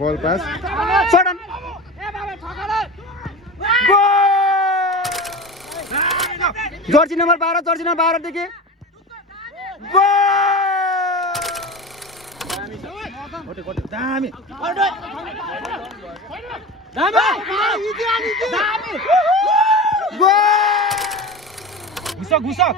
बल pass sudden Jersey number 12 देखि दामी घुसा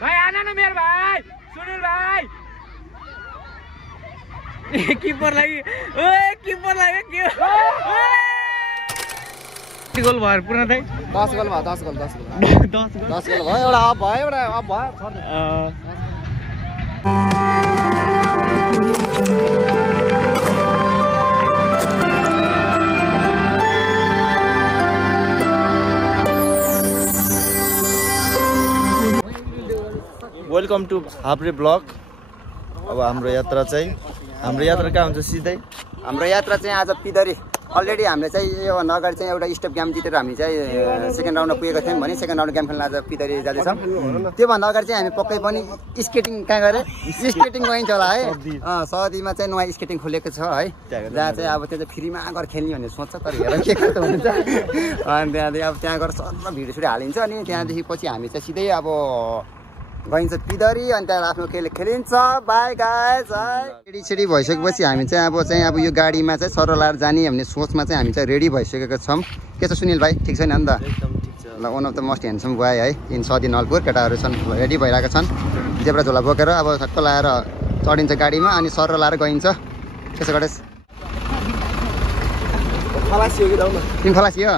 भाई आना ना मेरे भाई सुनील भाई कीपर लगी गोल भयो पुरा दाइ 10 गोल भयो 10 गोल भयो एउटा अफ भयो वेलकम टु हाब्रे ब्लग। अब हाम्रो यात्रा कहाँ हुन्छ सिधै हाम्रो यात्रा चाहिँ आज पिदरी अलरेडी हामीले चाहिँ यो अगाडि चाहिँ एउटा स्टेप गेम जितेर हामी चाहिँ सेकेन्ड राउन्डमा पुगेको थियौँ भने सेकेन्ड राउन्ड गेम खेल्न आज पिदरी जाँदैछौँ। त्योभन्दा अगाडि चाहिँ हामी पक्कै पनि स्केटिङ कहाँ गरे स्केटिङ गइन्छ होला है। सदीमा चाहिँ नयाँ स्केटिङ खोलेको छ है, जहाँ चाहिँ अब त्यो चाहिँ फ्रीमा गएर खेल्ने भन्ने सोच्छ, तर हेर के कस्तो हुन्छ। अनि त्यहाँदेखि अब त्यहाँ गएर सर भिडियो सुडियो हालिन्छ अनि त्यहाँदेखि पछि हामी चाहिँ सिधै अब गइन्छ पिदरी अनि त्यहाँ आफ्नो खेलिन्छ। बाई गाइस रेडी सेडी भइसकेपछि हामी चाहिँ अब यो गाडीमा चाहिँ सर लाएर जाने भन्ने सोचमा चाहिँ हामी चाहिँ रेडी भइसकेको छौँ। के छ सुनिल भाइ, ठिक छैन नि त? ल one of the most handsome गाई है इन सदी नलपुर। केटाहरू छन् रेडी भइरहेका छन्, जेब्रा झोला बोकेर अब ठक्क लाएर चढिन्छ गाडीमा अनि सर लाएर गइन्छ। के छ गणेश, खलासी हो कि दाउन तिमी खलासी हो?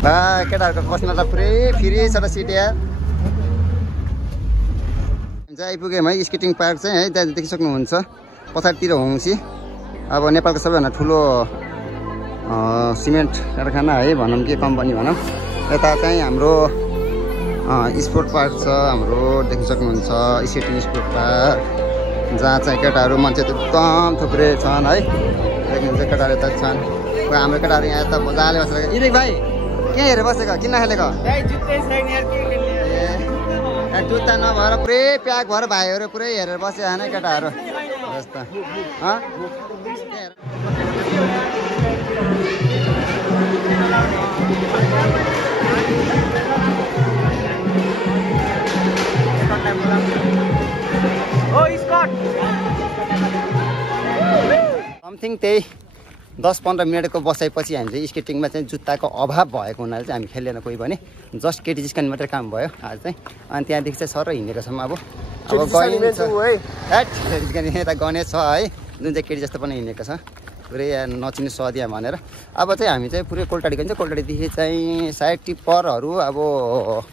बा केटाहरूको बस्न त पुरै फ्री छ त सिट यार। चाहिँ आइपुग्यौँ है स्केटिङ पार्क चाहिँ है, त्यहाँ देखिसक्नुहुन्छ पछाडितिर होङ्सी। अब नेपालको सबैभन्दा ठुलो सिमेन्ट कारखाना है भनौँ कि कम्पनी भनौँ। यता चाहिँ हाम्रो स्पोर्ट पार्क छ, हाम्रो देख्न सक्नुहुन्छ स्केटिङ स्पोर्ट पार्क, जहाँ चाहिँ केटाहरू मान्छे एकदम थुप्रै छन् है। देख्नुहुन्छ केटाहरू यता छन्, हाम्रो केटाहरू यहाँ यता मजाले बसेर। इरेक भाइ के हेरेर बसेको, किन नखेलेको? जुत्ता नभएर पुरै प्याक भएर भाइहरू पुरै हेरेर बस्यो होइन केटाहरू जस्तो। समथिङ त्यही 10-15 मिनटको बसाइपछि हामी चाहिँ स्केटिङमा चाहिँ जुत्ताको अभाव भएको हुनाले चाहिँ हामी खेलेन कोही पनि, जस्ट केटी जिस्काने मात्रै काम भयो आज चाहिँ। अनि त्यहाँदेखि चाहिँ सर हिँडेको छौँ। अब गइन्छ यता गणेश छ है, जुन चाहिँ केटी जस्तो पनि हिँडेको छ, पुरै नचिने सदिया भनेर। अब चाहिँ हामी चाहिँ पुरै कोल्टाडी गइन्छ। कोल्टाडीदेखि चाहिँ सायद टिप्परहरू अब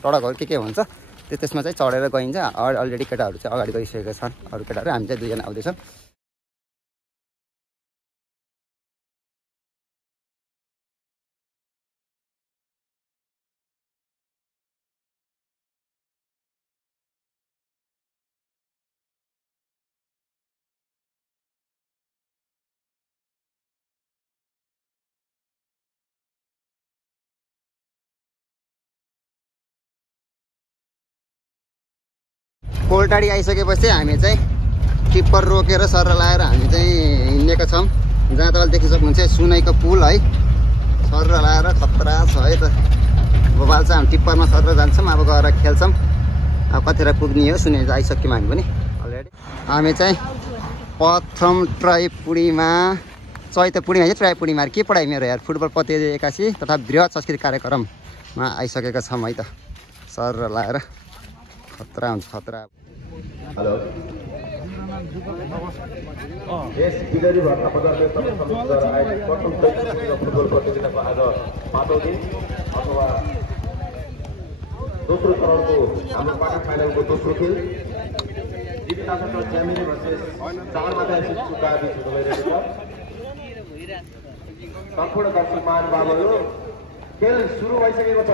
टडकहरू के हुन्छ त्यसमा चाहिँ चढेर गइन्छ। अलरेडी केटाहरू चाहिँ अगाडि गइसकेका छन्, अरू केटाहरू हामी चाहिँ 2 जना आउँदैछौँ। कोल्टाडी आइसकेपछि हामी चाहिँ टिप्पर रोकेर सर लाएर हामी चाहिँ हिँडेका छौँ। जहाँ तपाईँले देखिसक्नुहुन्छ सुनाईको पुल है, सर लाएर खतरा छ है त। भोपाल चाहिँ हामी टिप्परमा सर जान्छौँ, अब गएर खेल्छौँ। अब कतिखेर पुग्ने हो, सुनाई आइसक्यौँ हामी पनि अलरेडी। हामी चाहिँ प्रथम ट्राइपुडीमा चैतपुडीमा चाहिँ ट्राइपुडीमा के पढाइ मेरो यार फुटबल प्रतियोगिता 81 तथा बृहत सांस्कृतिक कार्यक्रममा आइसकेका छौँ है त। सर लाएर खतरा हुन्छ खतरा। हेलो यस पिदरी भर्ना बजारले तपाईहरुद्वारा आयोजित प्रथम फुटबल प्रतियोगिताको आज 5औं दिन अथवा दोस्रो चरणको हाम्रो क्वार्टर फाइनलको दोस्रो खेल दिपिका सत्र ज्यामिनी भर्सेस सगरमाथा एफसी सुका बीच हुन गइरहेको छ। सम्पूर्ण दर्शक महानुभावहरू खेल सुरु भइसकेको छ।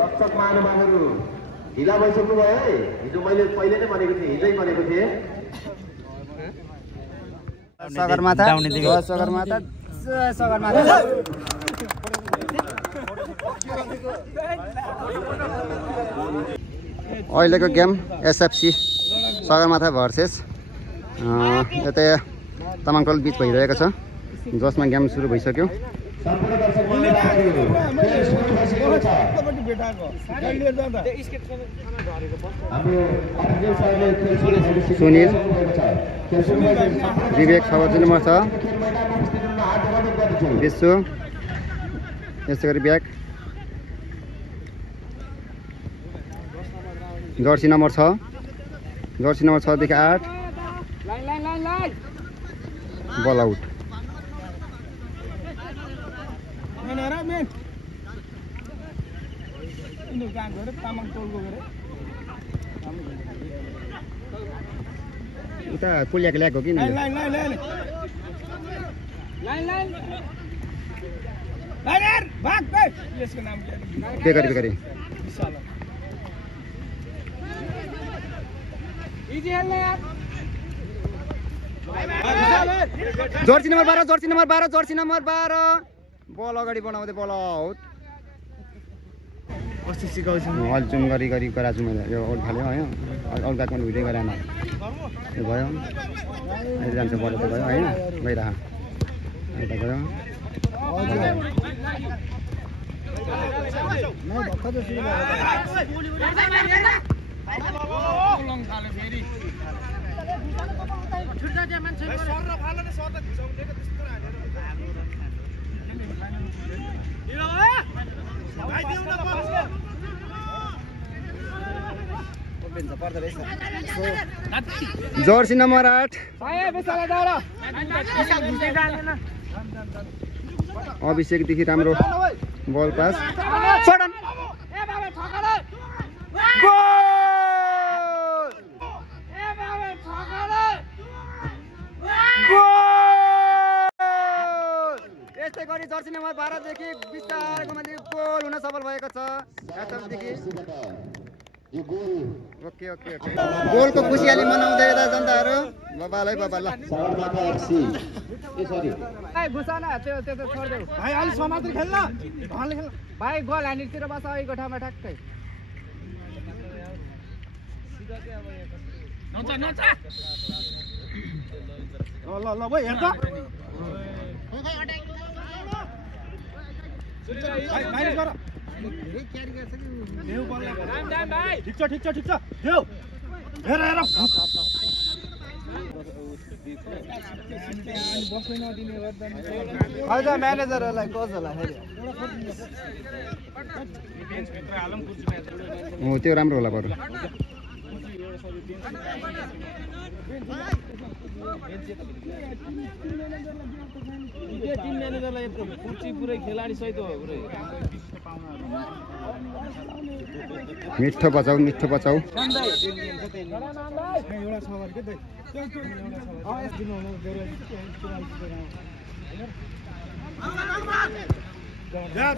दर्शक महानुभावहरू ढिला भइसक्नु भयो है। हिजो मैले पहिले नै भनेको थिएँ, हिजै भनेको थिएँ। सगरमाथा सगरमाथा सगरमाथा अहिलेको गेम एसएफसी सगरमाथा भर्सेस यता तामाङटोल बिच भइरहेको छ, जसमा गेम सुरु भइसक्यो। सुनिल विवेक 6 नम्बर छ, विश्व यस्तै गरी ब्याक जर्सी नम्बर 6 देखि 8 बल आउट। उता पुलियाको ल्याक हो कि बेकरी जर्सी नम्बर 12 बल अगाडि बनाउँदै बल आउट। अस्ति सिकाउँछु हलचुम गरी गराछु मैले, यो आउट खाल्यो है, अरू गएको पनि हुँदै गरेन, यो भयो जान्छ बल त भयो होइन, गइरह यता गयो जर्सी नम्बर 8 अभिषेकदेखि राम्रो बल पास, यस्तै गरी जर्सी नम्बर 12 देखि बिस्तारको माथि गोल हुन सफल भएको छ। ओके गोलको खुसियाली मनाउँदै यता जनताहरू बबालै बबा ल भाइ अलि समातिर खेल्न भाइ, गोल हानितिर बस अहिलेको ठाउँमा ठ्याक्कै ल भाइ हेर त ठिक छ देऊ हेर म्यानेजरहरूलाई कोच होला त्यो राम्रो होला बरु। टिम म्यानेजरलाई पुरै खेलाडी सहित हो पुरै मिठो बचाउ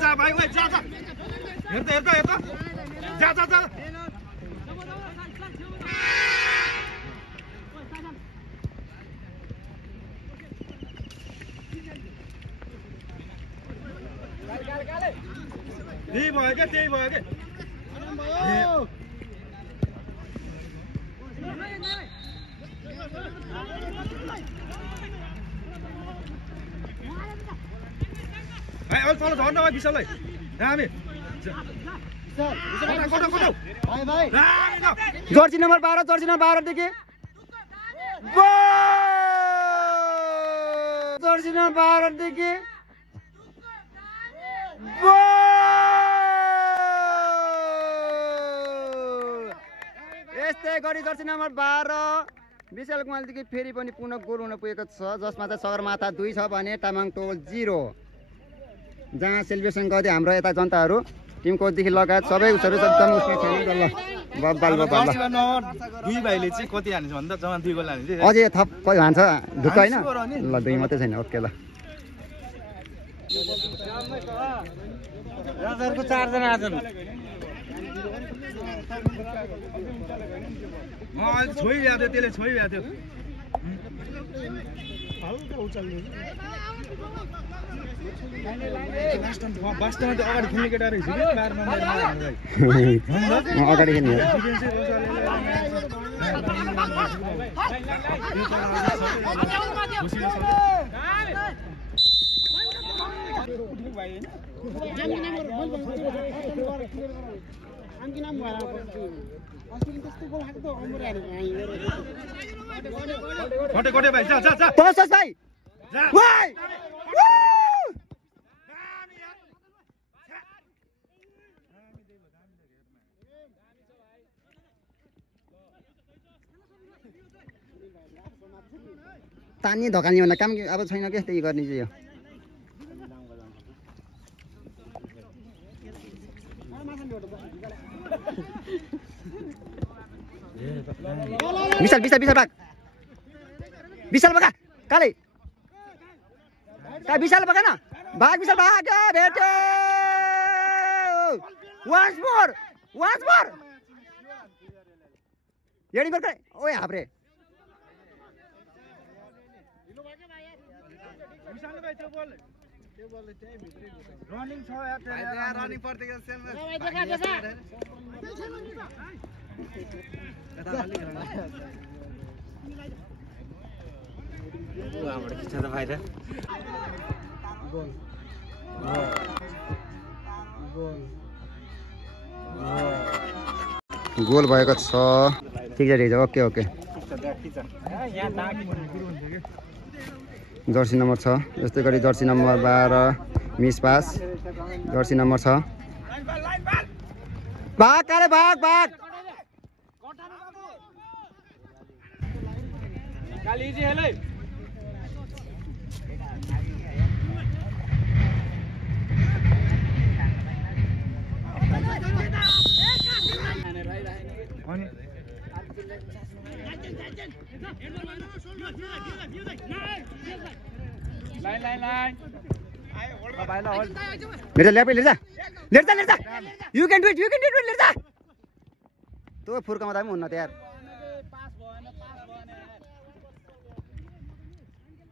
जा भाइ जा हेर त जा त्यही भयो क्या भाइ अलि तल झर्न भाइ विशाललाई रामे जर्सी नम्बर 12 देखि जर्सी नम्बर 12 देखि यस्तै गरी जर्सी नम्बर 12 विशाल कुमारदेखि फेरि पनि पुनः गोल हुन पुगेको छ, जसमा चाहिँ सगरमाथा 2 छ भने तामाङटोल 0, जहाँ सेलिब्रेसन गर्दै हाम्रो यता जनताहरू टिम कोचदेखि लगायत सबै उसहरू एकदम उसमा छैन ल बब्बाल बब्बाल ल दुई भाइले चाहिँ कति हान्छ भन्दा जम्मा 2 गोल हान्छ अझै थप कति हान्छ ढुक्क होइन ल 2 मात्रै छैन ओके ल राजाहरूको 4 जना आछन् छोइया थियो त्यसले छोइया थियो हल्का उचाल्नु वास्तवमा त्यो अगाडि खेल्ने केटा रहेछ कि 12 नम्बरमा अगाडि खेल्ने कटे भाइ जा जा जा तोस भाइ वाइ तानी धकाल्ने भन्दा काम अब छैन के त्यही गर्ने चाहिँ यो विशाल विशाल विशाल भाग विशाल बगा काले का विशाल बगा ना भाग विशाल भाग भेट्यो once more येडी गर्छ ओए हाब्रे विशाल भाइ त्यो बल त्यही भित्रै रनिङ छ यार रनिङ पर्दैन सेम हाम्रो खिच्छ त भाइ त गोल भएको छ ठिक छ ओके ओके जर्सी नम्बर 6 यस्तै गरी Jersey number 12 miss pass Jersey number 6 भाग काले भाग भाग काली जी हेले अनि लाइन ले जा यू कैन डू इट ले जा तो फुर्काउँदा पनि हुन्न त यार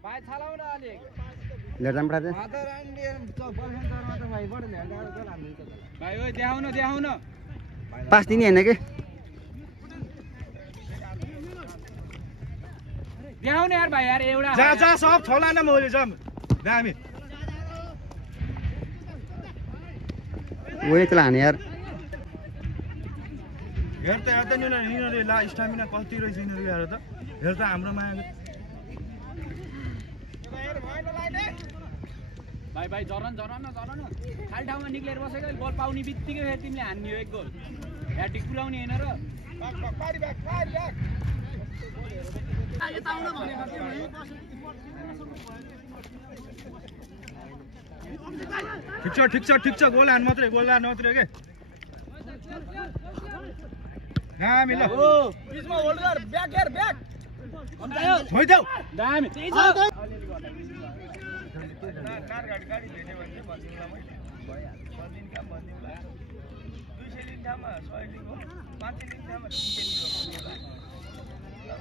भाइ छलाउ न अलि ले जाम पडा भाइ ओइ देखाउ न पास दिने हैन के देखाउ न यार भाइ यार एउटा जा जा सब छोला न मोले जम दामी ओए तला हाने यार हेर त यिनीहरुले ला स्टामिना कति रहेछ यिनीहरु हेर त हेर त हाम्रो माया भाइ झरन खाली ठाउँमा निक्लेर बसेको बल पाउने बित्तिकै फेरि तिमीले हान्ने हो 1 गोल ह्याट्रिक पुराउने हैन र ठिक छ गोल हान मात्रै के दामी ल बीचमा होल्डर ब्याक छोइदेऊ दामी गाडी भेट्यो भने चाहिँ भन्दिनला मैले भन्दिन काम भन्दिनला 200 लिन ठाउँमा 100 लिनको 500 लिन ठाउँमा 300 लिनको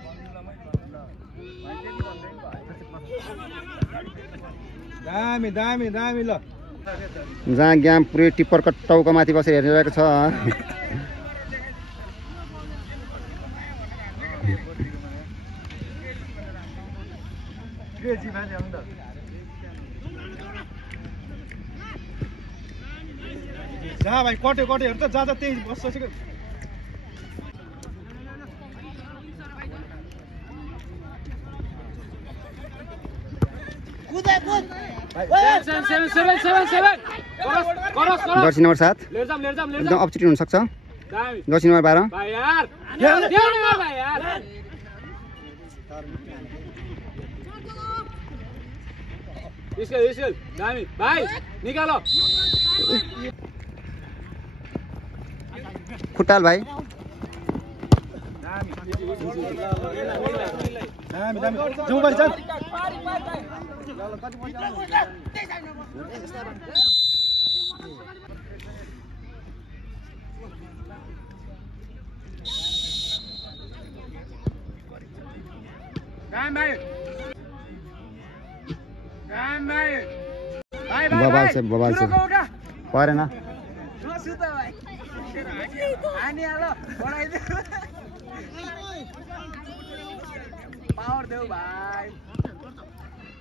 भन्दिनला मैले भाइ त्यति भन्दैन दामी ल जहाँ ग्याम पुरै टिप्परको टाउको माथि बसेर हेरिरहेको छ जा भाइ कट्यो हेर त जाँदा त्यही बस्छ जर्सी नम्बर 7 एकदम अप्चिट हुन सक्छ जर्सी नम्बर 12 भाइ यार इसके दामी भाइ निकालो खुट्टाल भाइ बबाल से परेन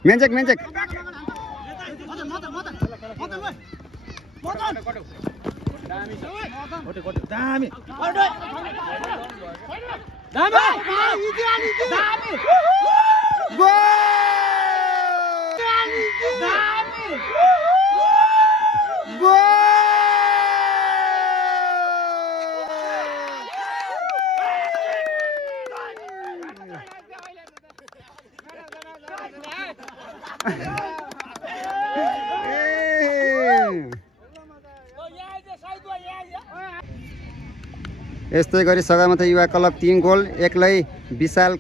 मेन्चेक मेन्चेक यस्तै गरी सगरमाथा युवा क्लब 3 गोल एक्लै विशाल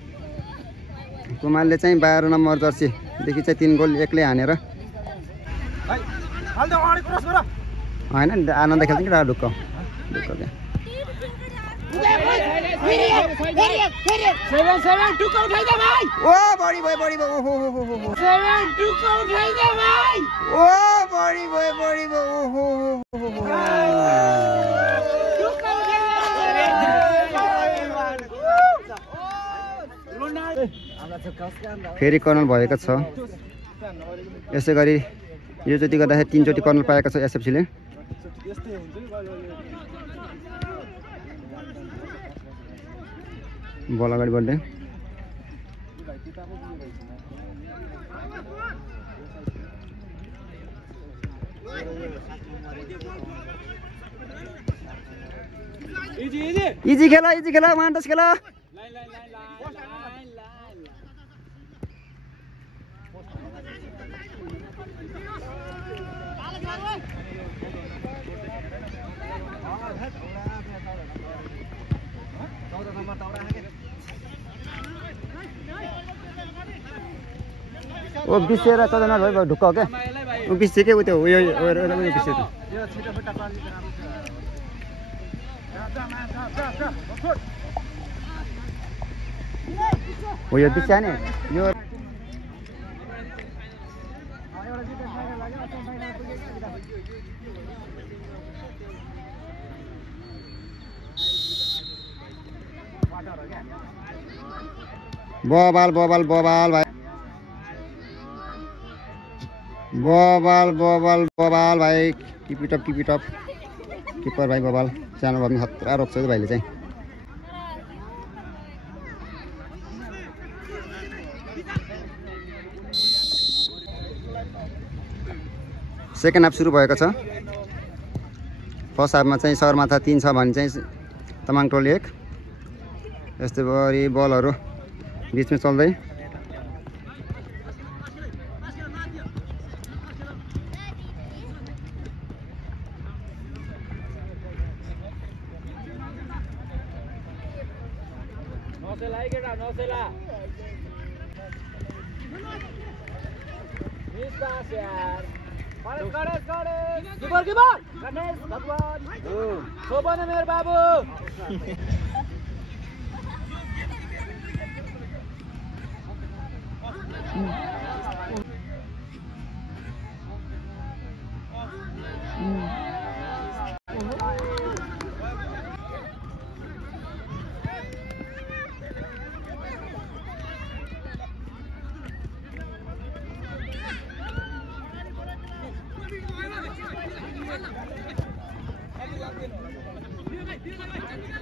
कुमारले चाहिँ 12 नम्बर जर्सीदेखि चाहिँ 3 गोल एक्लै हानेर होइन आनन्द खेल्छ कि ढुक्क ढुक्क ओ बढी भयो ओहो फेरि कर्नल भएको छ यसै गरी यो चोटि गर्दाखेरि 3 चोटि कर्नल पाएको छ एसएफसीले बल अगाडि बढ्दै इजी खेला मान्टस खेला ओ बिसेर 14 नट भयो ढुक्क के ओ बिसेकै उ त्यो यो बिसे हो यो बिसे नि यो बबाल भाइ बबाल भाइ किप इट अप किपर भाइ बबाल सानो भए पनि खतरा रोक्छ भाइले चाहिँ सेकेन्ड हाफ सुरु भएको छ फर्स्ट हाफमा चाहिँ सगरमाथा 3 छ भने चाहिँ तमाङ टोली 1 यस्तै गरी बलहरू बिचमा चल्दै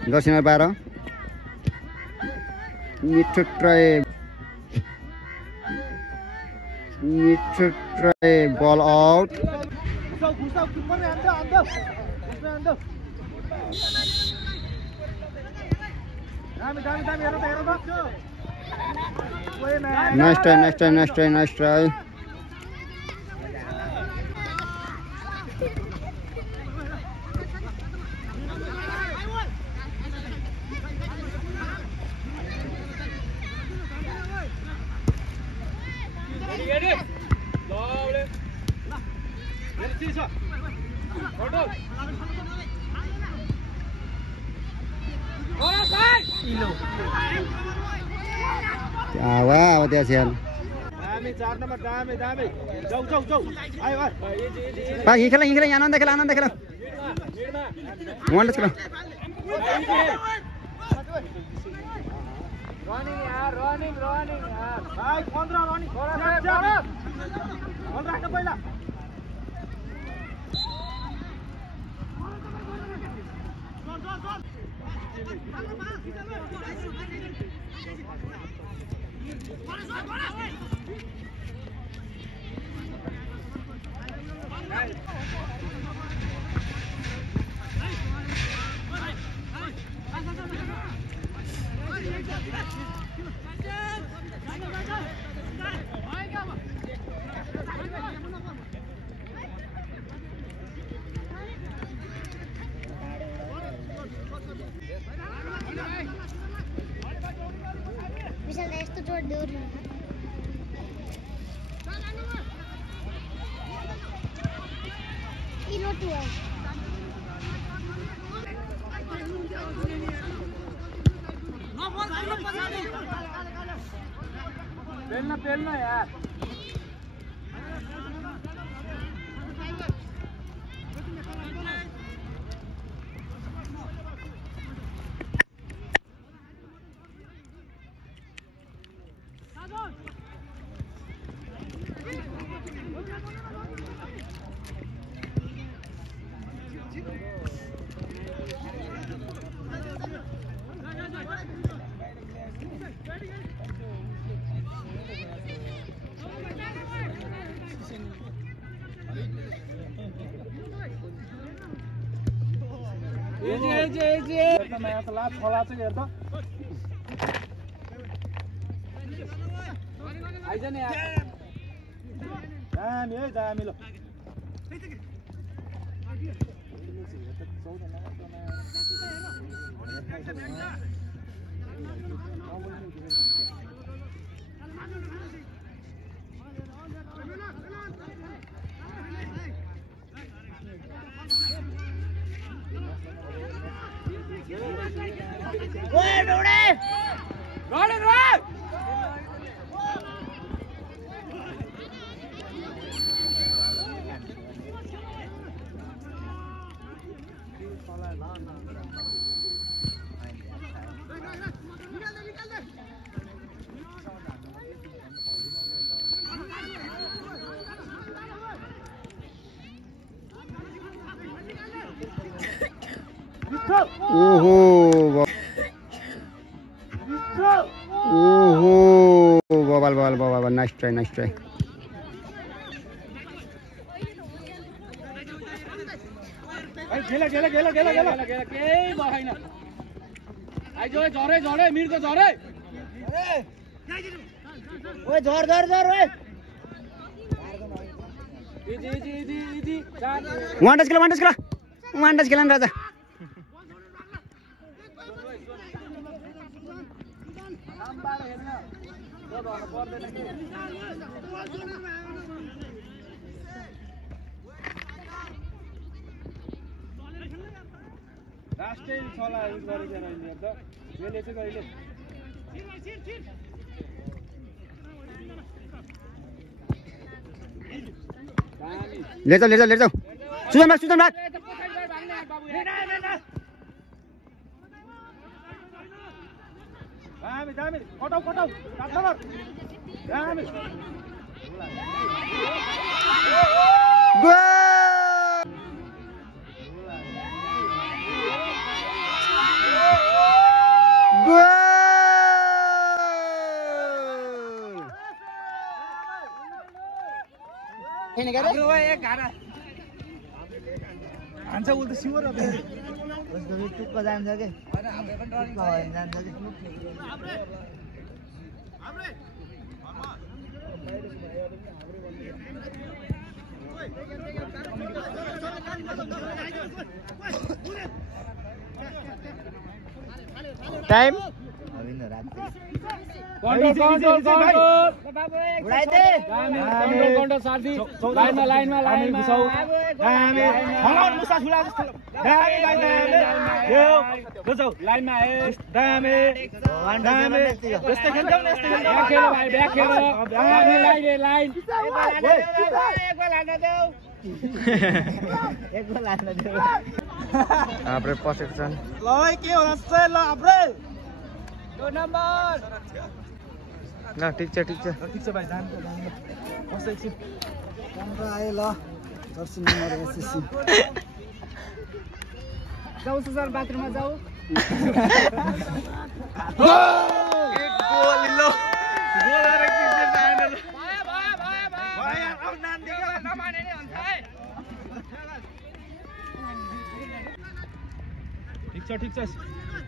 जर्सी नम्बर 12 मिठो ट्राई बल आउट नाइस ट्राई किलो आवा अब त्यहाँ छन् दामी 4 नम्बर दामी दामी जाऊ जाऊ जाऊ आयो आयो पाखी खेला यहाँ आनन्द खेला वान्डर खेला रनिङ यार रनिङ यार भाइ 15 रनिङ बल राख्नु पहिला विशाल यस्तो जोड देऊ न ई रोटी हो पेल्न यार नयाँ त लाज छला चाहिँ हेर त आइज नि यार दामी है दामी ल ओहो बबाल नाइस ट्राई गेला केही भएन आइज झरे मिर्को झरे ओए झर ओए इजी वान्डस खेला राजा राष्ट्रिय छला युज गरेको अहिले त यसले चाहिँ कहिले ले जाऊ सुजन भाग दामी कटाउ 7 नम्बर दामी हान्छ उल्टा सिवर टुक्क जान्छ के जान्छ कि टाइम रात हाम्रै पसेको छन् ल के हो ल हाम्रै 2 नम्बर ल ठिक छ भाइ जान्छ कसै छु राम्रो आयो ल 10 नम्बर एसएससी जाऊ सर बाथरुममा जाऊ एक गोल लो ठिक छ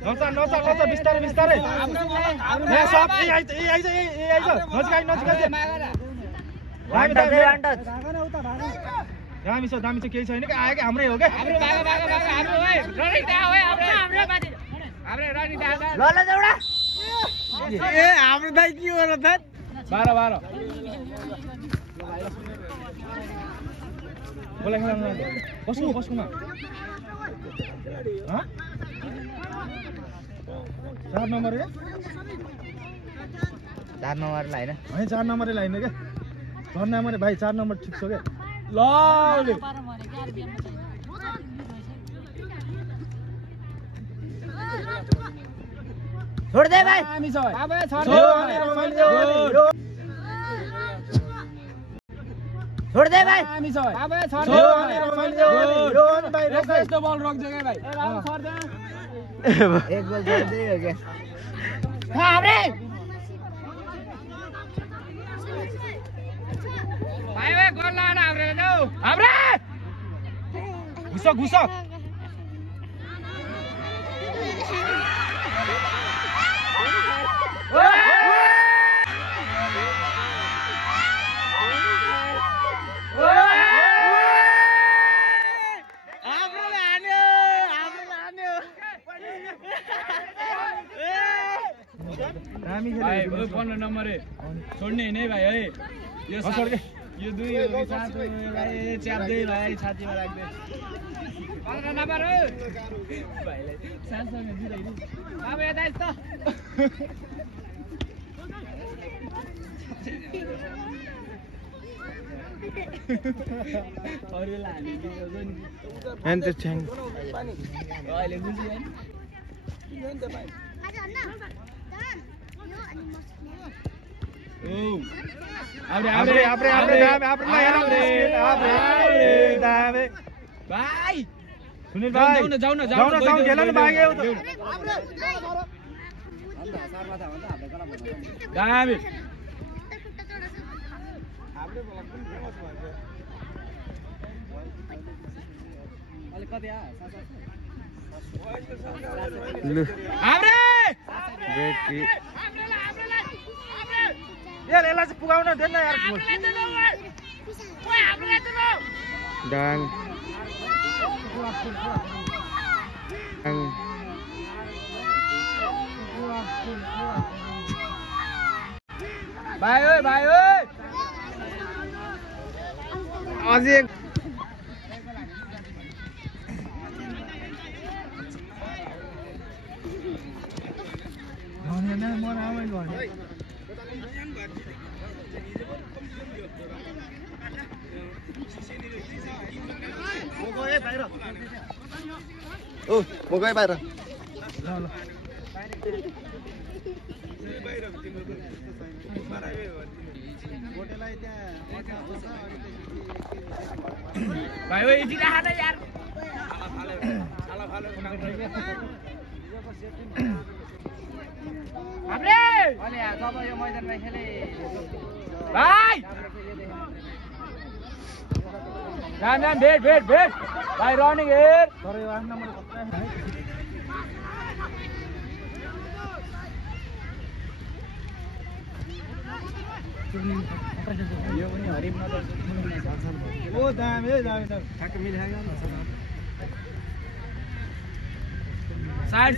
नचा बिस्तारै बिस्तारै सब आइज नजिक दामी छ केही छैन कि आयो कि हाम्रै हो क्या हाम्रो दाइ के हो र त 12 कसकोमा 4 नम्बर के 4 नम्बर लाइन है 4 नम्बरै लाइन के 4 नम्बर भाइ 4 नम्बर ठिक छ के ल छोड दे भाइ हामी छ भाइ छोड दे भाइ हामी छ भाइ यस्तो बल रोक दे भाइ एक गोल जोड्दै हो के हाम्रै भाइ ओए गोल लान हाम्रै जाऊ हाम्रै घुस भाइ 15 नम्बर छोड्ने हैन भाइ है यो छोड के यो 2 साथ भाइ च्याप्दै भाइ छातीमा राख्दै 15 नम्बर हो भाइलाई सानसँग दिइराख्नु अब यता यस्तो अरूलाई हामी दिन्छ नि एन्ड द थ्याङ्क अहिले बुझ्यो नि नि त भाइ भाइ सुनिल भाइ जाऊ न खेल न भागे दामी यसलाई चाहिँ पुगाउन देन यार डाङ भाइ ओए अझै म गएँ बाहिर भाइ ओए यति राख न यार हाम्रे अनि जब यो मैदानमा खेले भाइ जान भेट भाइ रनिङ हेर तर यो 8 नम्बर यो पनि हरिम नगर ओ दामी ठ्याक्क मिलायो साइड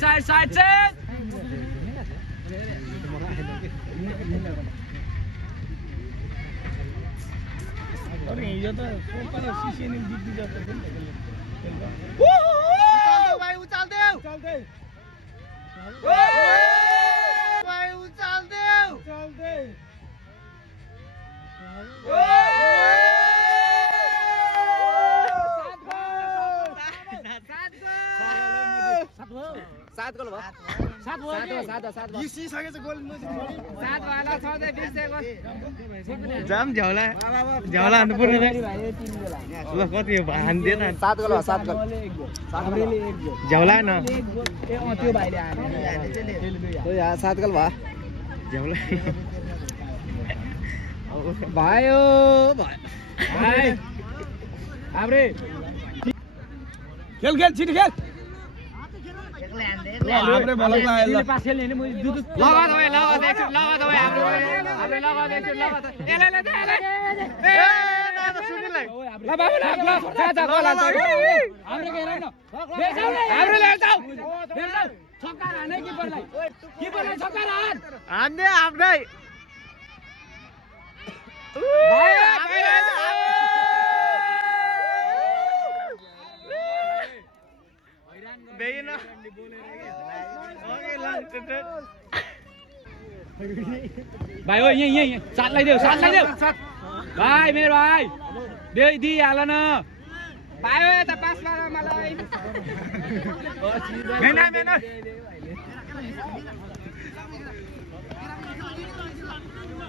अरे हिजो त सोपाले सिसिएन बित्ति जस्तो थियो नि भाइ उचाल्देऊ चल्दै भाइ उचाल्देऊ चल्दै सात गोल भयो जाम झ्याउला झ्याउला हान्नु पर्ने ल कति हो हान्दिए न 7 गोल भयो 7 गोल झ्याउला न त्यो भाइले हाने 7 गोल भयो झ्याउला भयो भाइ हाम्रे खेल खेल छिटो खेल हाम्रै भलक लाग्यो ल पास खेल्ने हैन म जुत लगा दो एकछिन हाम्रो लगा दो एकछिन लगा दो ए सुनिलाई ल बाबु ल चाचा गोल हाल्छ हाम्रो के हैन हाम्रो ले जाऊ छक्का हाने किपरलाई छक्का हान हान्ने आफ्नै भाइ ओ यही साथ लगाइदेऊ भाइ मेरो भाइ दिइहाल न भाइ ओ यता पास गर मलाई मेना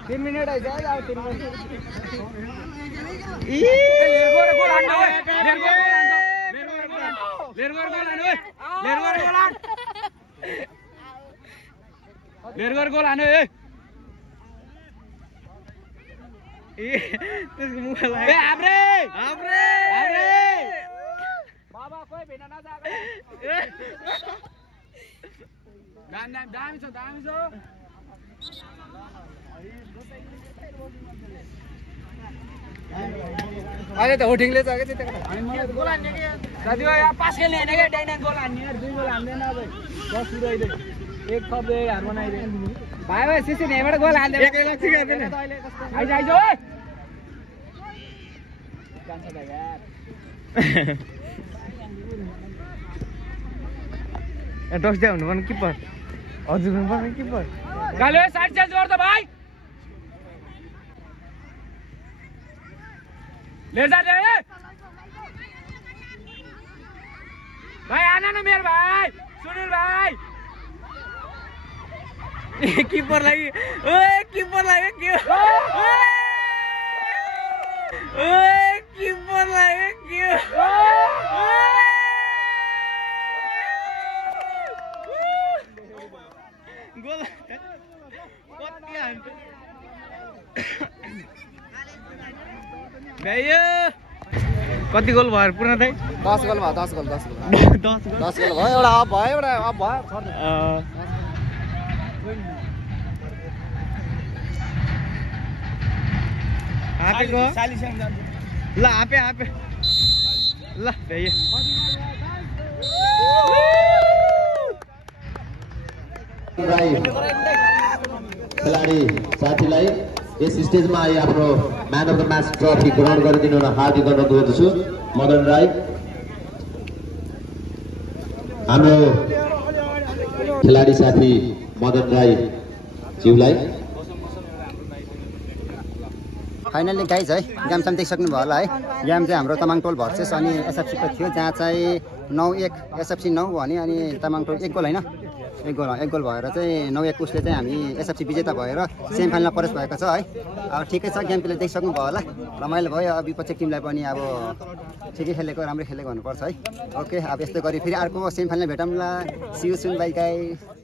3 मिनेट है जाओ 3 मिनेट लेरगोर गोल हान्यो ए त्यसको मुख लाग्यो ए हाम्रे बाबा कोही भेट्न नजाको दामी छ अहिले त होटिङले छ के त्यता गोल हान्ने के साथीभाइ पास खेल्ने हैन के डाइनाङ गोल हान्ने यार 2 गोल हान्दैन अब 10 पुराइदे एक थप दे हार बनाइदे भाइ भाइ सिसी नेबाट गोल हान्दै एकै लक्ष्य गर्दैन आइज ओइ जान्छ भाइ यार दसदै हुनु पर्ने किपर हजुर हुनु पर्ने किपर गाले साइड चेन्ज गर त भाइ ले जा दे भाइ आना न मेरो भाइ सुनिल भाइ किपर लागि ओए किपर लागि के ओए किपर लागि के गोल कति हान्छ भ्यायो कति गोल भयो पुरा दाइ 10 गोल भयो 10 गोल 10 गोल 10 गोल 10 गोल भयो एउटा अफ भयो एउटा अफ भयो हापेको ल हापे ल भ्यायो खेलाडी साथीलाई यस स्टेजमा आई आफ्नो man of the match trophy ग्रहण गरिदिनु हुन हार्दिक अनुरोध गर्दछु मदन राई हाम्रो खेलाडी साथी मदन राई ज्यूलाई फाइनली गाइज है गेम चाहिँ देखिसक्नुभयो होला है गेम चाहिँ हाम्रो तमाङ टोल भर्सेस अनि एसएफसीको थियो जहाँ चाहिँ 9-1 एसएफसी 9 भने अनि तमाङ टोल 1 गोल हैन 1 गोल भएर चाहिँ 9-1 उसले चाहिँ हामी एसएफसी विजेता भएर सेमी फाइनलमा प्रवेश भएको छ है अब ठिकै छ गेम प्ले देखिसक्नुभयो होला रमाइलो भयो अब विपक्षी टिमलाई पनि अब ठिकै खेलेको राम्रै खेलेको हुनुपर्छ है ओके अब यस्तो गरी फेरि अर्को सेमी फाइनल भेटौँला see you soon bye guys